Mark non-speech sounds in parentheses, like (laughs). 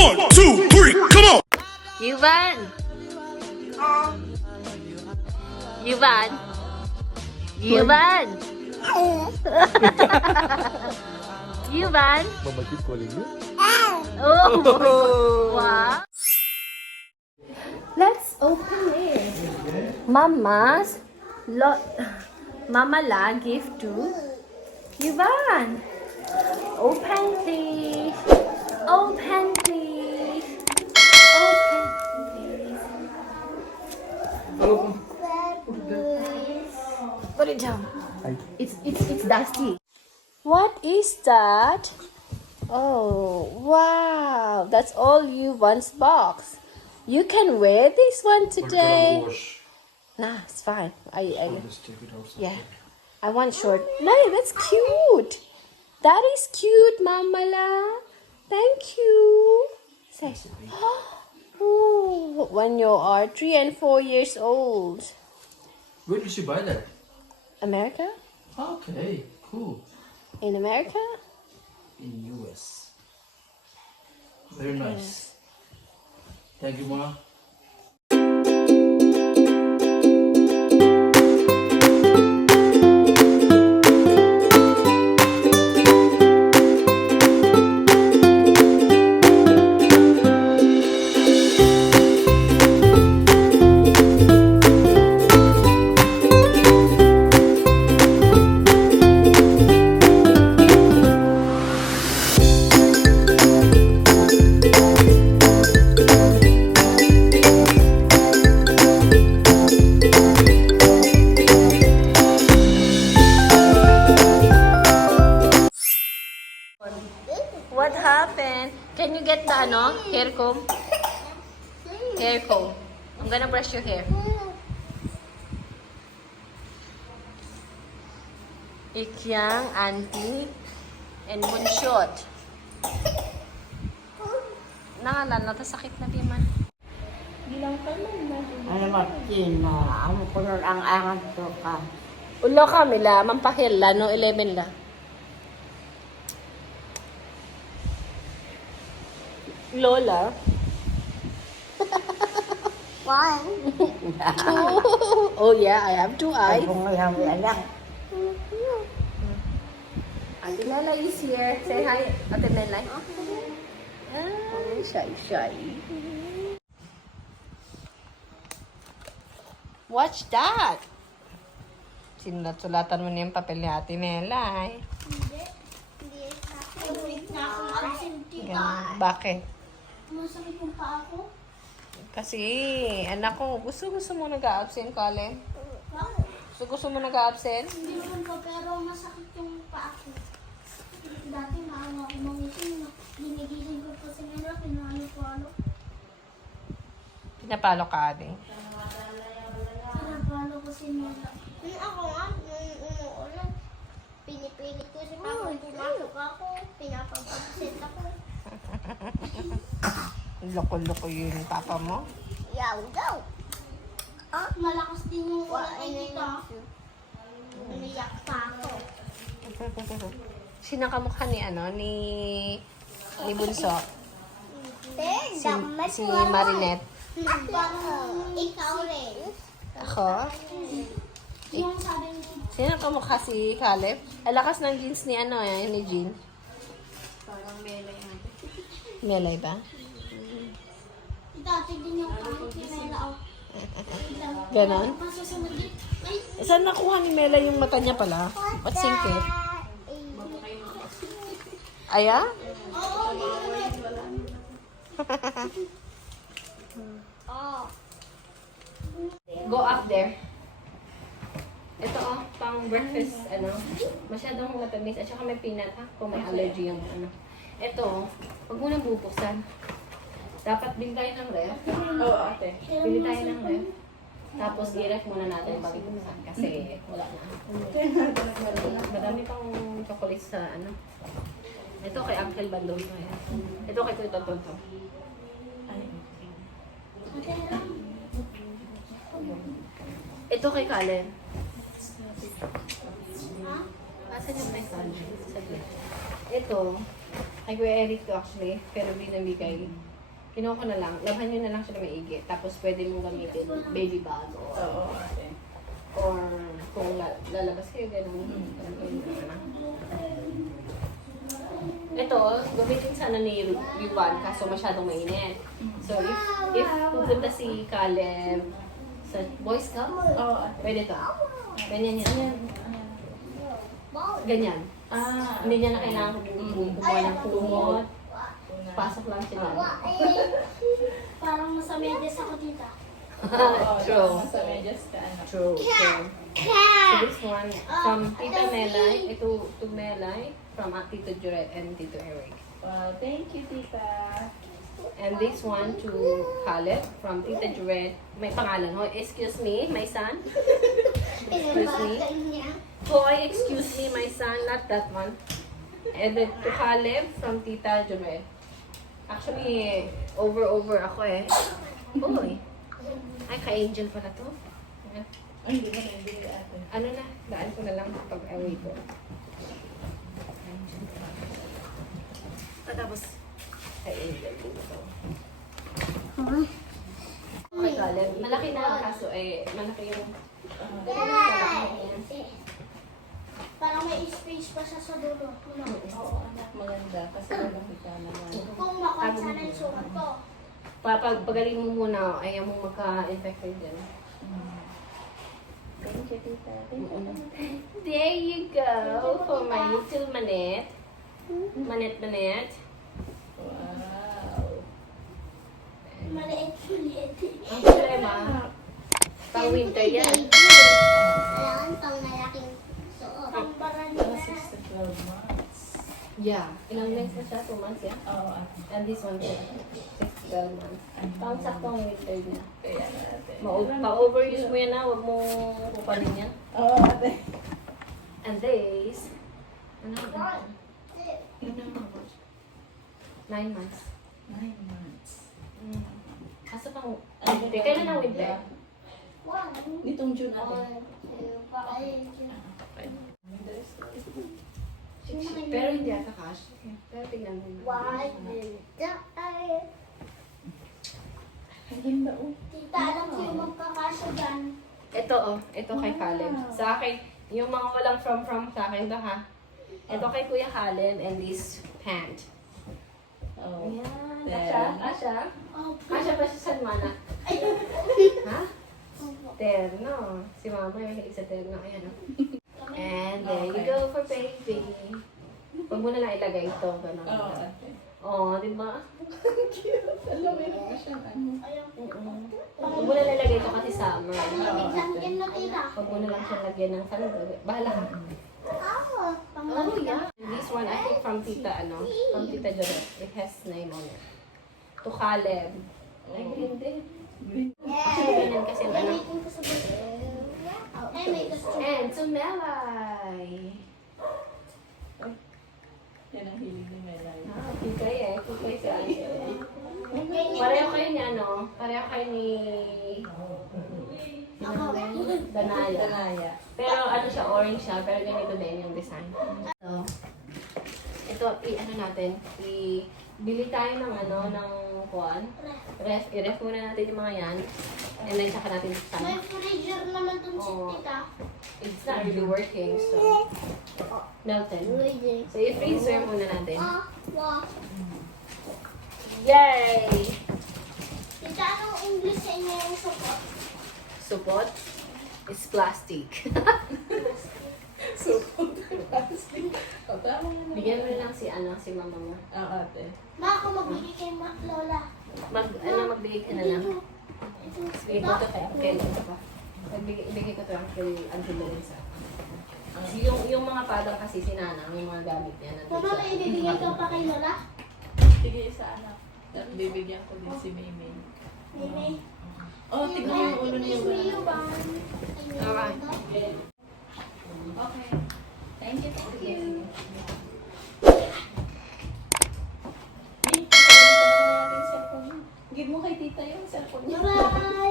One, two, three, come on! Yuvan! Yuvan! Yuvan! Yuvan! Mama keep calling you. Oh! (laughs) Wow! Let's open it. Mama's lo- Mama La gift to Yuvan. Open please. Open please. Put it down. It's it's it's dusty. What is that? Oh wow! That's all you one's box. You can wear this one today. Nah, it's fine. I I yeah. I want short. No, that's cute. That is cute, Mamala. Thank you. Say. (gasps) Oh, when you are three and four years old. Where did you buy that? America? Okay, cool. In America? In US. Very nice. Thank you, Ma. You get the ano? Hair comb? Hair comb. I'm gonna brush your hair. Ikyang, auntie, and Munshot. Nangalan na, sakit na di man. Ano Martin, na amo ko nun ang angan to ka. Ulo kami la, mampahil la, no 11 la. Lola. One. (laughs) oh yeah, I have two eyes. kung may hami anak. Ate Nela is here. Say hi, Ate Nela. Ah, shy, shy. Watch that. Sinulat-sulatan mo na yung papel ni Ate Nela. eh. Ganun. Bakit? Masakit yung paa ko. Kasi, anak ko, gusto-gusto mo nag-absent, Colin? Bakit? Gusto-gusto mo nag-absent? Hindi naman po, pero masakit yung paa ko. Dati maawa ako mangising. Ginigising ko po si Mela, pinalo ko ano. Pinapalo ka, ate. Pinapalo ko si Mela. Yung ako nga, nung umuulan, pinipilit ko si Papa, pumasok ako, pinapapagsit ako. Loko-loko yun, papa mo. Yaw, daw. Ah, malakas din yung ulan ay dito. Umiyak pa ako. Sino kamukha ni ano, ni ni Bunso? Si, si Marinette. Ikaw rin. Ako? Sino kamukha si Caleb? Alakas ng jeans ni ano, eh, ni Jean. Melay ba? Dati din yung kahit pinela ako. (laughs) Ganon? Saan nakuha ni Mela yung mata niya pala? Ba't singkit? Aya? oh. (laughs) Go up there. Ito oh, pang breakfast, ano, masyadong matamis at saka may peanut ha, kung may allergy yung ano. Ito, oh, wag mo nang bubuksan. Dapat bin tayo ng ref. Oo, ate. Bili tayo ng ref. Tapos i-ref muna natin bago buksan kasi wala na. Madami pang chocolate sa ano. Ito kay Uncle Bandol to yan. Ito kay Kuya Tonton. Ito kay Kalen. Asan yung may Kalen? Ito, Kay Kuya Eric to actually, pero binamigay. Kinuha ko na lang. Labhan nyo na lang siya na maigi. Tapos pwede mong gamitin baby bag or, Oo, ate. or kung la- lalabas kayo, ganun. Ito, gamitin sana ni Yuan kaso masyadong mainit. So if, if pupunta si Caleb sa Boy Scouts, Oo, pwede to. Ganyan yan. Ganyan. Ah, Hindi niya na kailangan kumuha ng kumot. Pasok lang sila. (laughs) Parang nasa medyas ako tita. (laughs) True. Sa medyas ka, ano. True. True. So this one, from Tita Melay, ito to Melay, from Tito Juret and Tito Eric. Wow, thank you, tita. And this one to Caleb, from Tita Juret. May pangalan ho. Excuse me, my son. Excuse me. Boy, excuse me, my son. Not that one. And then to Caleb, from Tita Juret. Actually, over-over ako eh. Boy. Ay, ka-angel pala to. Ayan. Ay, hindi mo na hindi ate. Ano na, daan ko na lang pag away ko. Tapos, dito. Okay, Caleb. Malaki na kaso eh, malaki yung... Parang may space pa siya sa dulo. No. Oo, anak, maganda. Kasi malaki ka naman. Kung makonsa na yung sukat ko. Papag pagaling mo muna, ayaw mo magka-infected din. Thank you, tita. Thank you. There you go for my little manet. Manet, manet. Wow. Maliit, maliit. Ang problema, pang winter yan. Kailangan pang malaking suot. Pang barang Ano, 6 to 12 months. Yeah. Ilang months na siya? Two months, yeah? Oo, ate. And this one, six, six, twelve months. Pang saktong winter na. Kaya na, ate. Ma- Pa-overuse mo yan na, huwag mo kupanin yan. Oo, ate. And this, ano, ano, nine months. 9 months. Mm. Kaso pang, winter. Kailan ang winter? One, Nitong June, ate. one, two, five, Pero hindi ata cash. Pero tingnan mo. one, two. Ang ganda, oh. Tita, alam ko yung magkakasya dyan. Ito oh, ito kay Caleb. Sa akin, yung mga walang from from sa akin to ha. Ito kay Kuya Caleb and this pant. Oh. Ayan. Asya? Asya? Oh, Asya ba siya sa mana? ha? Terno. Si mama yung sa terno. Ayan oh. And there you Okay. go for baby. Huwag mo na lang ilagay ito. Ganun. Oo, ate. Oh, di ba? Cute. Alam mo, ano. Mm-mm. Huwag mo na lang ilagay ito kasi summer. Na. Huwag mo na lang siya lagyan ng sando. Bahala ka. Oh, yeah. This one, I think from Tita, ano, from Tita Joret. It has name on it. To Caleb. Ay, hindi. Actually, ganyan kasi ang ano. And to Melay. Yan ang hilig ni Melay. Ah, eh. Si Angel. Pareho kayo ni ano? Pareho kayo ni... Danaya. Danaya. Pero ano siya, orange siya. Pero ganito din yung design. Ito, i ano natin, i bili tayo ng ano, ng kuan. Ref, i-ref muna natin yung mga yan. And then, saka natin May buksan. freezer naman dun si Oo. tita. It's not really working, so, melted. So, i-freezer muna natin. Ah, wow. Yay! Tita, anong English sa inyo yung support? Support is plastic. (laughs) So. Bigyan mo lang si, ano, si mama mo. Oo, ate. Ma, ako magbigay kay Ma, Lola. Mag, ano, magbigay ka na lang. Ito. Bigay ko to kay Uncle. Ito pa. Magbigay, bigay ko to kay Uncle Lorenza. Yung, yung mga padang kasi si Nanang, yung mga gamit niya. nandun Mama, may ibibigay ka pa kay Lola? Sige sa anak. Bibigyan ko din si Mimi. Mimi. Oh, tignan yung ulo niya. Me, you, Ban. Alright. Okay. Thank you, thank you. Give mo kay tita yung cellphone. Bye-bye.